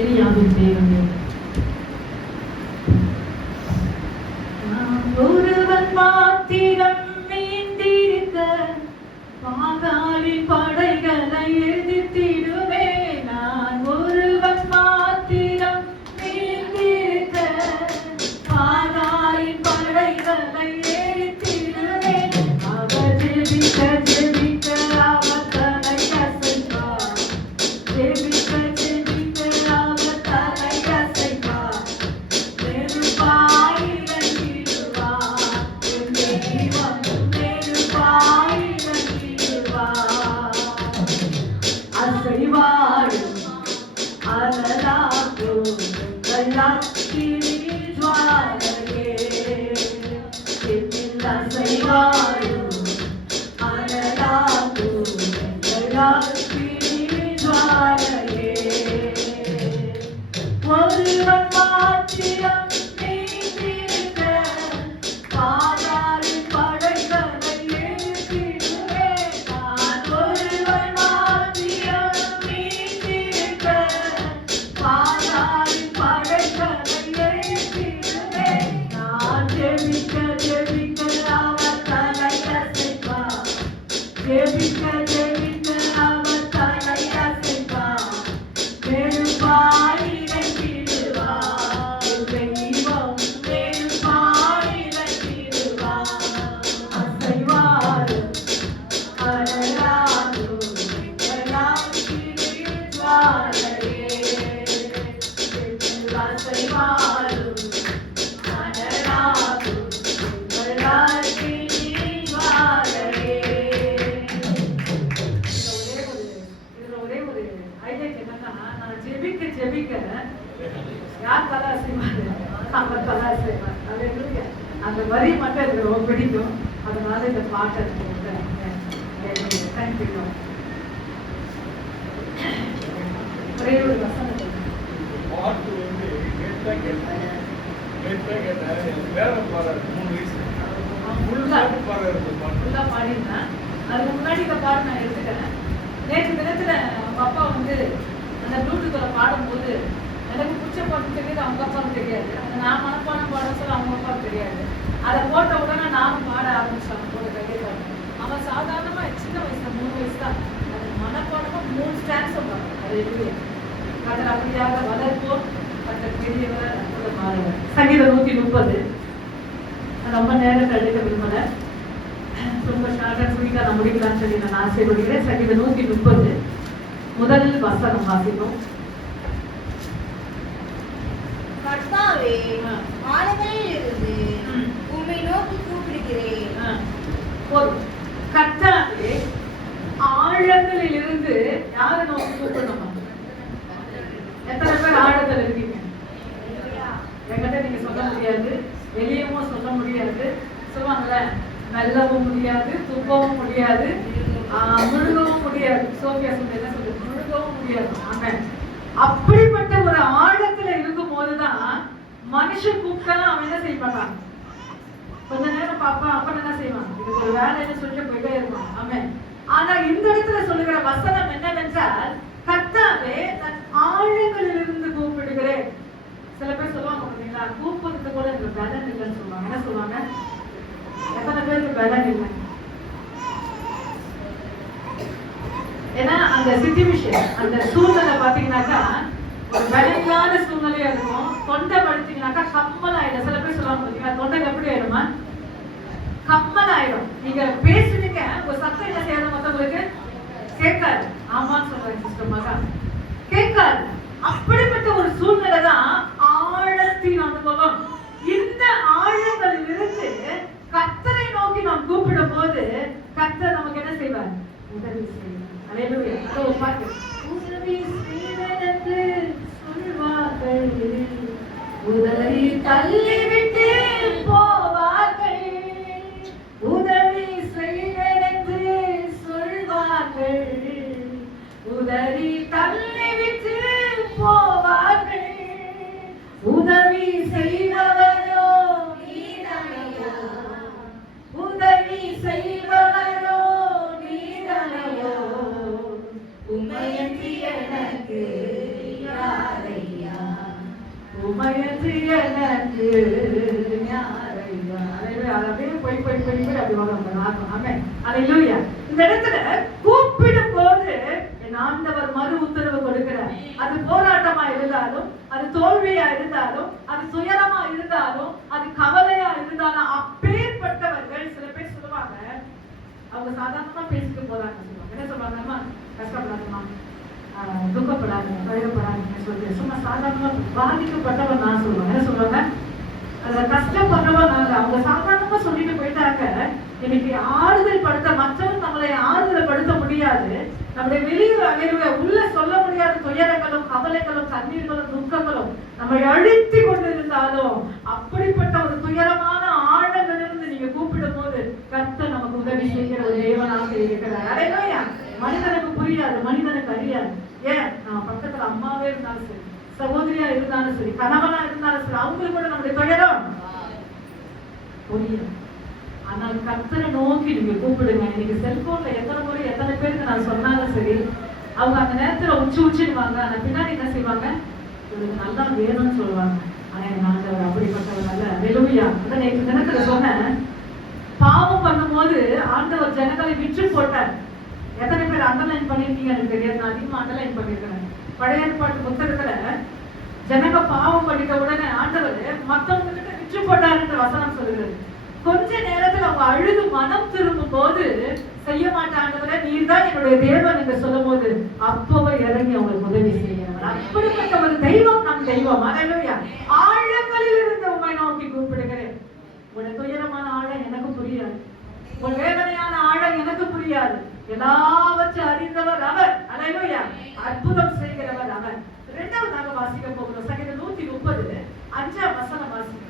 எலியாவின் தேவனே, ஒருவன் மாத்திரம் மீந்திருக்க பாகாலின் படைகளை எதிர்த்திடுவே. நான் ஒருவன் மாத்திரம் மீந்திருக்க பாகாலின் படைகளை எதிர்த்திடுவே. அவர் ஜெபிக்க ஜெபிக்க அவர் தலை அசைப்பார், ஜெபிக்க ஜெபிக்க அவர் தலை அசைப்பார். நெருப்பாய் இறங்கிடுவார், என் தெய்வம் நெருப்பாய் இறங்கிடுவார். அசைவாடும் அனலாக்கும் அக்கினி ஜுவாலையே, என்னில் அசைவாடும் அனலாக்கும் அக்கினி ஜுவாலையே. ஒருவன் மாத்திரம் மீந்திருக்க பாதாளின் படைகளை எதிர்த்திடுவே. நான் ஒருவன் மாத்திரம் மீந்திருக்க பாதாளின் படைகளை எதிர்த்திடுவே. நான் ஜெபிக்க ஜெபிக்க அவர் தலை அசைப்பார், ஜெபிக்க ஜெபிக்க அவர் தலை அசைப்பார். நெருப்பாய் இறங்கிடுவார், தெய்வம் நெருப்பாய் இறங்கிடுவார். அசைவாடும் அனலாடும் அக்கினி ஜுவாலையே, அசைவாடும் அனலாடும் அக்கினி ஜுவாலையே. ஒரே ஒரு ஹைலைட் என்னன்னா, நான் ஜெபிக்க ஜெபிக்க யார் தலை அசைவாரு? அவர் தலை அசைவார். அல்லேலூயா. அந்த வரி மட்டும் எனக்கு ரொம்ப பிடிக்கும், அதனால இந்த பாட்டை தேங்க்யூ. ஒரே ஒரு வசனம் பாட்டு வந்து வேற பாடுறாரு 3 வயசு ஃபுல்லா பாடிருந்தேன். அதுக்கு முன்னாடி இந்த பாட்டு நான் எடுத்துக்கிறேன். நேற்று தினத்துல அவங்க அப்பா வந்து அந்த ப்ளூடூத்ல பாடும்போது எனக்கு பிடிச்ச பாட்டு தெரியுது, அவங்க அப்பாவுக்கு தெரியாது. அந்த நான் மனப்பாடம் பாட சொல்ல அவங்க அப்பாவுக்கு தெரியாது. அதை போட்ட உடனே நானும் பாட ஆரம்பிச்சாங்க போட கையில். அவன் சாதாரணமா சின்ன வயசுல 3 வயசு தான், அது மனப்பாடமா 3 ஸ்டான்ஸ் பாடுறான். அது இல்லையே கதர் அப்படியாக வளர்ப்போம் கத்தர் பெரியவர் அற்புத மாறுவர். சங்கீதம் 130. ரொம்ப நேரத்தை எடுக்க விரும்பல, ரொம்ப ஷார்ட்டா சுருக்கா நான் முடிக்கலாம்னு சொல்லி நான் ஆசைப்படுகிறேன். சங்கீதம் 130 முதல் வசனம் வாசிப்போம். கர்த்தாவே, ஆழங்களில் இருந்து உம்மை நோக்கி கூப்பிடுகிறேன். கர்த்தாவே, ஆழங்களில் இருந்து யாரை நோக்கி கூப்பிடணும்? எத்தனை பேர் ஆழத்தில் இருக்கீங்க? என்கிட்ட நீங்க சொல்ல முடியாது, வெளியவும் சொல்ல முடியாது. சொல்லுவாங்கல்ல, மெல்லவும் முடியாது, துப்பவும் முடியாது, முழுகவும் முடியாது. சோபியா சொல்ல என்ன சொல்லுது? முழுகவும் முடியாது. ஆமென். அப்படிப்பட்ட ஒரு ஆழத்துல இருக்கும் போதுதான் மனுஷன் கூப்பிட்டா அவன் என்ன செய்வான்? கொஞ்ச நேரம் பாப்பான், அப்ப என்ன செய்வான்? இதுக்கு ஒரு வேலைன்னு சொல்லிட்டு போயிட்டே இருப்பான். ஆமென். ஆனா இந்த இடத்துல சொல்லுகிற வசனம் என்னவென்றால், கர்த்தாவே தன் ஆழங்களில் இருந்து கூப்பிடுகிறேன். சில பேர் சொல்லுவாங்க பார்த்தீங்களா, கூப்பிடுறது கூட எனக்கு பலன் இல்லைன்னு சொல்லுவாங்க. என்ன சொல்லுவாங்க? எத்தனை பேருக்கு பலன் இல்லை? ஏன்னா அந்த சிச்சுவேஷன், அந்த சூழ்நிலை பாத்தீங்கன்னாக்கா ஒரு பலனில்லாத சூழ்நிலையா இருக்கும். தொண்டை படுத்தீங்கன்னாக்கா கம்மல் ஆயிடும். சில பேர் சொல்லுவாங்க பார்த்தீங்களா, தொண்டை எப்படி ஆயிடுமா? கம்மல் ஆயிடும். நீங்க பேசுறீங்க, ஒரு சத்தம் என்ன செய்யணும் மத்தவங்களுக்கு கேட்காது. ஆமான்னு சொல்றாங்க சிஸ்டர் மகா. கேட்காது. அப்படிப்பட்ட ஒரு சூழ்நிலை தான் ஆழத்தின் அனுபவம். இந்த ஆழங்களில் இருந்து கர்த்தரை நோக்கி நாம் கூப்பிடும் போது கர்த்தர் நமக்கு என்ன செய்வார்? உதவி செய்வார். அல்லேலூயா. அதோ பாட்டு. உதவி செய்வார் என்று சொல்வார்கள், உதவி தள்ளிவிட்டு போவார்கள். உதவி செய்வார் என்று சொல்வார்கள், உதவி தள்ளிவிட்டு போவார்கள். உதவி செய்பவரோ நீதானையா, உதவி செய்பவரோ நீதானையா, உமையன்றி எனக்கு யாரையா, உமையன்றி எனக்கு யாரையா. அப்படியே போய் போய் போய் போய் அப்படி வரும். ஆமென். அல்லேலூயா. இந்த இடத்துல கூப்பிடும் போது ஆண்டவர் மறு உத்தரவு கொடுக்கிறார். அது போராட்டமா இருந்தாலும், அது தோல்வியா இருந்தாலும், அது துயரமா இருந்தாலும், அது கவலையா இருந்தாலும், அப்பேற்பட்டவர்கள் சில பேர் சொல்லுவாங்க, அவங்க சாதாரணமா பேசிட்டு போறாங்க. சொல்லுவாங்க என்ன சொல்றாங்கம்மா? கஷ்டப்படாதம்மா, துக்கப்படாதுங்க, பழகப்படாதுன்னு சொல்லி சும்மா சாதாரணமா பாதிக்கப்பட்டவன் நான் சொல்லுவேன். என்ன சொல்லுவாங்க? அதை கஷ்டப்படுறவன் நாங்க. அவங்க சாதாரணமா சொல்லிட்டு போயிட்டாங்க. இன்னைக்கு ஆறுதல் படுத்த, மற்றவங்க நம்மளை ஆறுதல் படுத்த முடியாது. நம்முடைய வெளியே உள்ள சொல்ல முடியாத துயரங்களும் கவலைகளும் கண்ணீர்களும் துக்கங்களும் நம்மை அழுத்தி கொண்டிருந்தாலும், அப்படிப்பட்ட ஒரு துயரமான ஆழங்களிலிருந்து நீங்க கூப்பிடும் போது கர்த்தர் நமக்கு உதவி செய்கிற ஒரு தேவனாக இருக்கிறார். அல்லேலூயா. மனிதனுக்கு புரியாது, மனிதனுக்கு அறியாது. ஏன்? நம்ம பக்கத்துல அம்மாவே இருந்தாலும் சரி, சகோதரியா இருந்தாலும் சரி, கணவனா இருந்தாலும் சரி, அவங்களுக்கு கூட நம்முடைய துயரம் புரியும். ஆனால் கர்த்தரை நோக்கி நீங்க கூப்பிடுங்க. இன்னைக்கு செல்போன்ல எத்தனை முறை எத்தனை பேருக்கு நான் சொன்னாலும் சரி, அவங்க அந்த நேரத்துல உச்சிடுவாங்க. ஆனா பின்னாடி என்ன செய்வாங்க? இவருக்கு நல்லா வேணும்னு சொல்லுவாங்க. ஆனா என் ஆண்டவர் அப்படிப்பட்டவர் அல்ல. அல்லேலூயா. அதான் நேற்று தினத்துல சொன்னேன், பாவம் பண்ணும்போது ஆண்டவர் ஜனங்களை விற்று போட்டார். எத்தனை பேர் அண்டர்லைன் பண்ணிருக்கீங்க எனக்கு தெரியாது. நான் அதிகமா அண்டர்லைன் பண்ணிருக்கிறேன். பழைய ஏற்பாட்டு புத்தகத்துல ஜனங்க பாவம் பண்ணிட்ட உடனே ஆண்டவர் மத்தவங்க கிட்ட விற்று போட்டாருன்ற வசனம் சொல்லுகிறது. கொஞ்ச நேரத்துல அவங்க அழுது மனம் திரும்பும் போது, செய்ய மாட்டாண்டவரை நீர் தான் என்னுடைய தேவன் என்று சொல்லும் போது அப்பவே இறங்கி அவங்களுக்கு உதவி செய்யறவர். அப்படிப்பட்ட ஒரு தெய்வம் நம் தெய்வம். அல்லேலூயா. ஆழங்களில் இருந்து உம்மை நோக்கி கூப்பிடுகிறேன். உங்களுடைய துயரமான ஆழம் எனக்கு புரியாது, உங்கள் வேதனையான ஆழம் எனக்கு புரியாது. எல்லாவற்றையும் அறிந்தவர் அவர். அல்லேலூயா. அற்புதம் செய்கிறவர் அவர். இரண்டாவதாக வாசிக்க போகிறோம். சங்கீதம் 130 5ஆம் வசனம் வாசிங்க.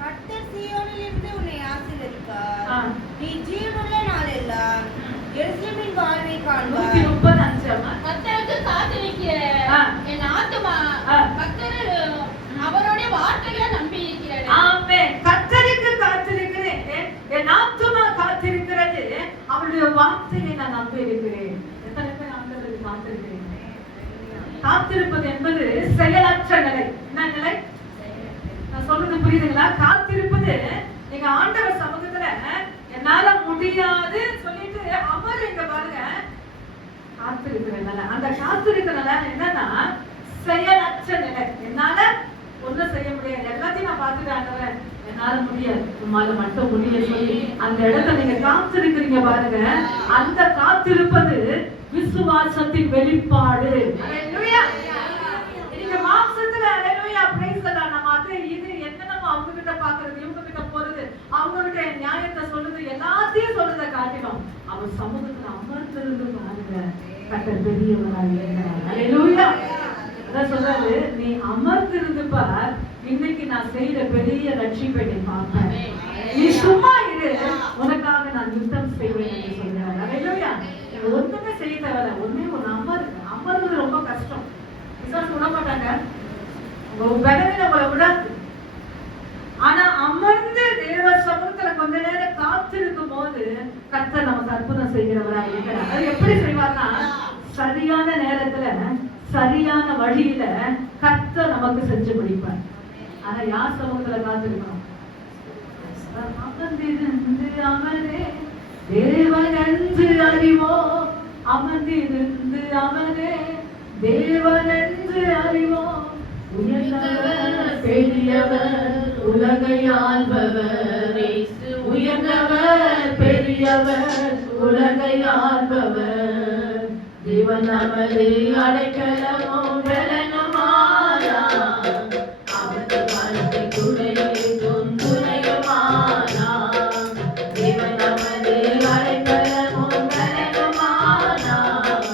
கர்த்தர் சீயோனிலிருந்து உன்னை ஆசீர்வதிப்பார். நீ ஜீவனுள்ள நாளெல்லாம் எருசலேமின் வாழ்வை காண்பாய். 130 கர்த்தருக்கு காத்திருக்கிற என் ஆத்துமா கர்த்தர் அவருடைய வார்த்தைகளை நம்பி இருக்கிறது. ஆமென். கர்த்தருக்கு காத்திருக்கிறேன், என் ஆத்துமா காத்திருக்கிறது, அவருடைய வார்த்தையை நான் நம்பி இருக்கிறேன். எத்தனை பேர் ஆண்டவருக்கு காத்திருக்கிறீங்க? காத்திருப்பது என்பது செயலற்ற நிலை. என்ன நிலை? நான் சொல்றது புரியுதுங்களா? காத்திருப்பது, நீங்க ஆண்டவர் சமூகத்துல என்னால முடியாது சொல்லிட்டு அவர் இங்க பாருங்க காத்திருக்கிறதுனால, அந்த காத்திருக்கிறதுனால என்னன்னா செயலற்ற நிலை. என்னால ஒண்ணும் செய்ய முடியாது, எல்லாத்தையும் நான் பார்த்துட்டு ஆண்டவர் என்னால முடியாது, உம்மால மட்டும் முடியல சொல்லி அந்த இடத்துல நீங்க காத்திருக்கிறீங்க பாருங்க. அந்த காத்திருப்பது விசுவாசத்தின் வெளிப்பாடு. அல்லேலூயா. நீங்க மாம்சத்துல அல்லேலூயா பிரைஸ் தி லார்ட். நம்ம அது இது என்னென்னமோ அவங்க கிட்ட பாக்குறது, இவங்க கிட்ட போறது, அவங்க கிட்ட நியாயத்தை சொல்றது, எல்லாத்தையும் சொல்றத காட்டினோம். அவர் சமூகத்துல அமர்ந்திருந்து பாருங்க, கர்த்தர் பெரியவராக இருக்கிறார். அல்லேலூயா. அதான் சொல்றாரு, நீ அமர்ந்திருந்து பார், இன்னைக்கு நான் செய்யற பெரிய ரட்சிப்பை நீ பார்ப்பேன். நீ சும்மா இரு, உனக்காக நான் யுத்தம் செய்வேன் என்று சொல்றாரு. அல்லேலூயா. ஒண்ணுமே செய்ய தேவையில்ல, ஒண்ணே ஒண்ணு அமருங்க. அமர்வது ரொம்ப கஷ்டம். விசுவாசம் விட மாட்டாங்க, உங்க பலவீனம் உங்களை விடாது. ஆனா அமர்ந்து தேவ சமூகத்துல கொஞ்ச நேரம் காத்திருக்கும் போது கர்த்தர் நமக்கு அற்புதம் செய்கிறவரா இருக்கிறார். அது எப்படி செய்வார்னா, சரியான நேரத்துல சரியான வழியில கர்த்தர் நமக்கு செஞ்சு முடிப்பார். ஆனா யார் சமூகத்துல காத்திருக்கணும்? அமர்ந்திருந்து அவரே தேவன் என்று அறிவோம், அமர்ந்திருந்து அவரே தேவன் என்று அறிவோம். உயர்ந்தவர் பெரியவர் உலகை ஆள்பவர், உயர்ந்தவர் பெரியவர் உலகை ஆள்பவர், தேவன் நமது அடைக்கலமும் பலனுமானார். ஆபத்து காலத்தில் துணையும் துணையுமானார். தேவன் நமது அடைக்கலமும் பலனுமானார்.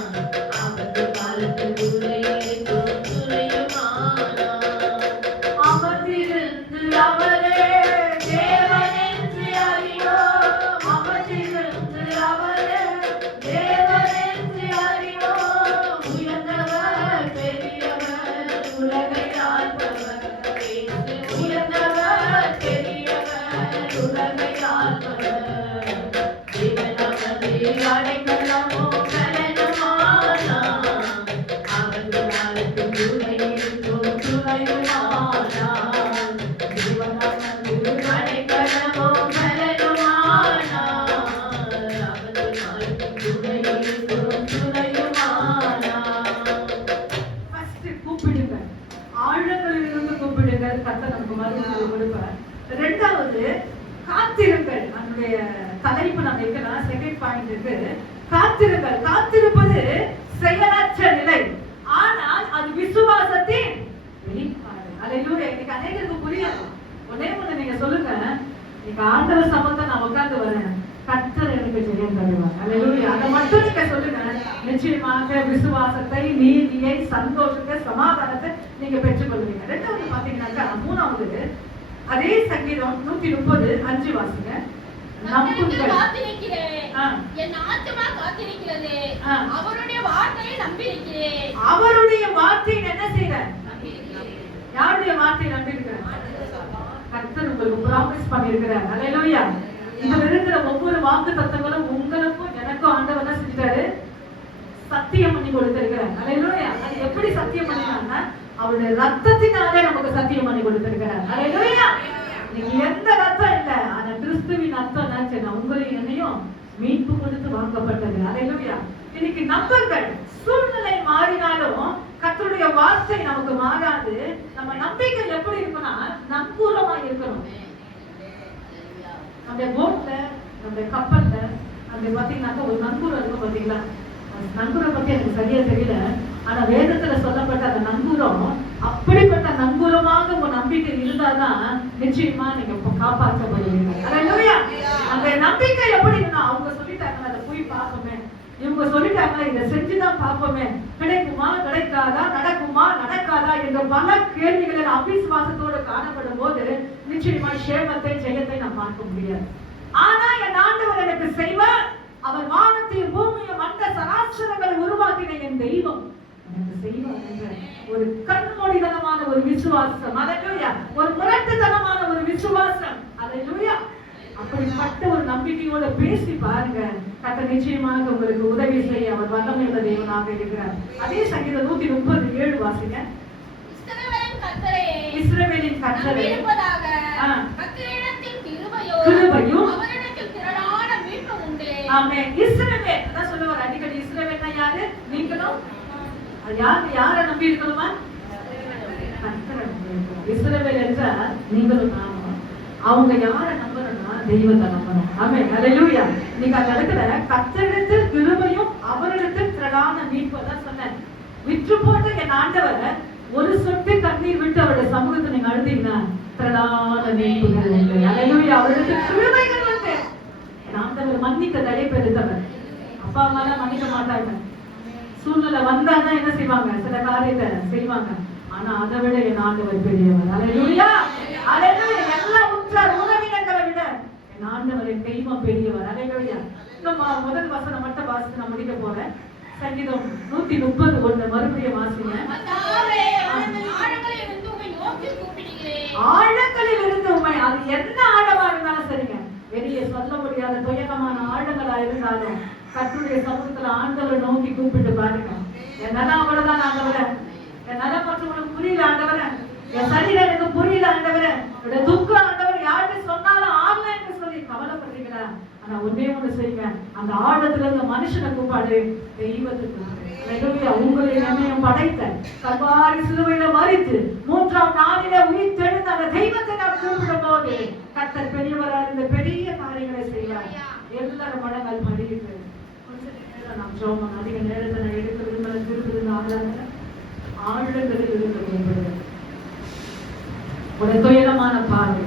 ஆபத்து காலத்தில் துணையும் துணையுமானார். அமர்ந்திருந்து அவரே தேவன் என்று அறியோம். அமர்ந்திருந்து அவரே தேவன் என்று அறியோம். உயர்ந்தவர் பெரியவர் உலகை ஆள்பவர். உயர்ந்தவர் பெரியவர் உலகை ஆள்பவர். தேவன் நமது அடைக்கலமும் பலனுமானார். ஆபத்து காலத்தில் துணையும் துணையுமானார். தேவன் நமது அடைக்கலமும் பலனுமானார். ஆபத்து காலத்தில் துணையும் துணையுமானார். First கூப்பிடுங்க, ஆழங்களிலிருந்து கூப்பிடுங்க, கர்த்தர் நமக்கு மறுபடியும் கொடுப்பார். இரண்டாவது காத்திருங்கள். அதனுடைய தலைப்பு நம்ம வைக்கலாம். செகண்ட் பாயிண்ட் இருக்கு, காத்திருங்கள். காத்திருப்பது செயலற்ற நிலை, ஆனால் அது விசுவாசத்தின் வெளிப்பாடு. அல்லேலூயா. இன்னைக்கு அநேகருக்கு புரியாது. ஒண்ணே ஒண்ணு நீங்க சொல்லுங்க, இன்னைக்கு ஆண்டவர் சமத்தை நான் உட்கார்ந்து வரேன், கர்த்தர் எனக்கு ஜெயம் தருவார். அல்லேலூயா. அதை மட்டும் நீங்க சொல்லுங்க. நிச்சயமாக விசுவாசத்தை, நீதியை, சந்தோஷத்தை, சமாதானத்தை நீங்க பெற்றுக்கொள்வீங்க. ரெண்டாவது பாத்தீங்கன்னாக்கா, மூணாவது அதே சங்கீதம் 130 5 வாசிங்க. கர்த்தரிடத்தில் காத்திருக்கிறேன். என் ஆத்துமா காத்திருக்கிறது. அவருடைய வார்த்தையை நம்பியிருக்கிறேன். அவருடைய வார்த்தையை என்ன செய்யற? யாருடைய வார்த்தையை நம்பியிருக்கிற? கர்த்தர் உங்களுக்கு ப்ராமிஸ் பண்ணியிருக்கிறார். அல்லேலூயா. இதுல இருக்கிற ஒவ்வொரு வாக்கு தத்தங்களும் உங்களுக்கும் எனக்கும் ஆண்டவர் என்ன செஞ்சிட்டாரு? சத்தியம் பண்ணி கொடுத்திருக்கிறார். அல்லேலூயா. அது எப்படி சத்தியம் பண்ணினாங்கன்னா, அவருடைய ரத்தத்தினாலே நமக்கு சத்தியம் பண்ணி கொடுத்திருக்கிறார். அல்லேலூயா. நீங்க எந்த ரத்தம் இல்ல, ஆனா கிறிஸ்துவின் ரத்தம் நினைச்சேன் உங்களையும் என்னையும் மீட்பு கொடுத்து வாங்கப்பட்டது. அல்லேலூயா. இன்னைக்கு நம்பர்கள் சூழ்நிலை மாறினாலும் கர்த்தருடைய வார்த்தை நமக்கு மாறாது. நம்ம நம்பிக்கை எப்படி இருக்குன்னா, நங்கூரமா இருக்கணும். அந்த போட்ல, அந்த கப்பல்ல, அந்த பாத்தீங்கன்னாக்கா ஒரு நங்கூரம் இருக்கும் பாத்தீங்களா? நங்கூரம் பத்தி எனக்கு சரியா தெரியல. ஆனா வேதத்துல சொல்லப்பட்ட அந்த நங்கூரம், அப்படிப்பட்ட நங்கூரமாக உங்க நம்பிக்கை இருந்தாதான் நிச்சயமா நீங்க காப்பாற்றப்படுவீங்க. அல்லேலூயா. அந்த நம்பிக்கை எப்படி இருக்குன்னா, அவங்க சொல்லிட்டாங்க அதை போய் பார்ப்போமே, இவங்க சொல்லிட்டாங்க இதை செஞ்சுதான் பார்ப்போமே, கிடைக்குமா கிடைக்காதா, நடக்குமா நடக்காதா என்ற பல கேள்விகளில் அவிசுவாசத்தோடு காணப்படும் போது நிச்சயமா சேமத்தை ஜெயத்தை நான் பார்க்க முடியாது. ஆனா என் ஆண்டவர் எனக்கு செய்வார். அவர் வானத்தையும் பூமியும் அந்த சராசரங்களை உருவாக்கின என் தெய்வம் எனக்கு செய்வார் என்ற ஒரு கண்மூடித்தனமான ஒரு விசுவாசம். அல்லேலூயா. ஒரு முரட்டுத்தனமான ஒரு விசுவாசம். அல்லேலூயா. அப்படிப்பட்ட ஒரு நம்பிக்கையோட பேசி பாருங்க, கர்த்தர் நிச்சயமாக உங்களுக்கு உதவி செய்ய அவர் வல்லமையுள்ள தேவனாக இருக்கிறார். அதே சங்கீதம் 137 வாசிங்க. இஸ்ரவேலின் கர்த்தரே கர்த்தரிடத்தில் கிருபையும் அவரிடத்தில் திரளான மீட்பும் உண்டு. ஆமென். இஸ்ரவேல் அதான் சொல்லுவார் அடிக்கடி. இஸ்ரவேல்னா யாரு? நீங்களும் யாரை நம்பி இருக்கணுமா? கர்த்தரை நம்பி இருக்கணும். இஸ்ரவேல் என்றால் நீங்களும் நானும். அவங்க யாரை நம்பணும்னா தெய்வத்தை நம்பணும். ஆமென். அல்லேலூயா. நீங்க அந்த இடத்துல கர்த்தரிடத்தில் கிருபையும் அவரிடத்தில் திரளான மீட்பு தான் சொன்னேன். விற்று போட்ட என் ஆண்டவர் ஒரு சொட்டு கண்ணீர் விட்டு அவருடைய சமூகத்தை நீங்க அழுதீங்கன்னா திரளான மீட்புகள் உண்டு. அல்லேலூயா. அவரிடத்தில் கிருபைகள் உண்டு. என் ஆண்டவர் மன்னிக்க தடைப்பெடுத்தவர். அப்பா அம்மா மன்னிக்க மாட்டாங்க. சூழ்நிலை வந்தாதான் என்ன செய்வாங்க? சில காரியத்தை செய்வாங்க. ஆனா அதை விட என் ஆண்டவர் பெரியவர். அல்லேலூயா. அல்லேலூயா. எல்லா உற்றார் உறவினர்களை விட என் ஆண்டவரின் தெய்வம் பெரியவர். அல்லேலூயா. நம்ம முதல் வசனம் மட்டும் வாசித்து நான் முடிக்க போறேன். சங்கீதம் 131 மறுபடியும் வாசிங்க. ஆழங்களில் இருந்து உண்மை, அது என்ன ஆழமா இருந்தாலும் சரிங்க, வெளியே சொல்ல முடியாத துயரமான ஆழங்களா இருந்தாலும் கர்த்தருடைய சமூகத்துல ஆண்டவரை நோக்கி கூப்பிட்டு பாருங்க. என்னால அவ்வளவுதான் ஆண்டவரே, என்னால மற்றவங்களுக்கு புரியல ஆண்டவரே, என் சரீரம் எனக்கு புரியல ஆண்டவரே, என்னுடைய துக்கம் ஆண்டவர் யாருக்கு சொன்னாலும் ஆன்லைன் சொல்லி கவலைப்படுறீங்களா? ஆனா ஒன்னே ஒண்ணு செய்யுங்க, அந்த ஆழத்துல இருந்த மனுஷனை கூப்பாடு தெய்வத்துக்கு. உங்களை என்னையும் படைத்த கல்வாரி சிலுவையில மரித்து 3ஆம் நாளிலே உயிர் தெழுந்த அந்த தெய்வத்தை நாம் கூப்பிடும் போது கர்த்தர் பெரியவராக இந்த பெரிய காரியங்களை செய்வார். எல்லாரும் மனங்கள் படிக்கிட்டு கொஞ்ச நேரம் நாம் ஜெபம் அதிக நேரத்தை நான் எடுக்க விரும்பல, திருவிருந்த ஆளாக ஆழங்களில் இருந்து கூப்பிடுவேன். உடைய துயரமான பார்வை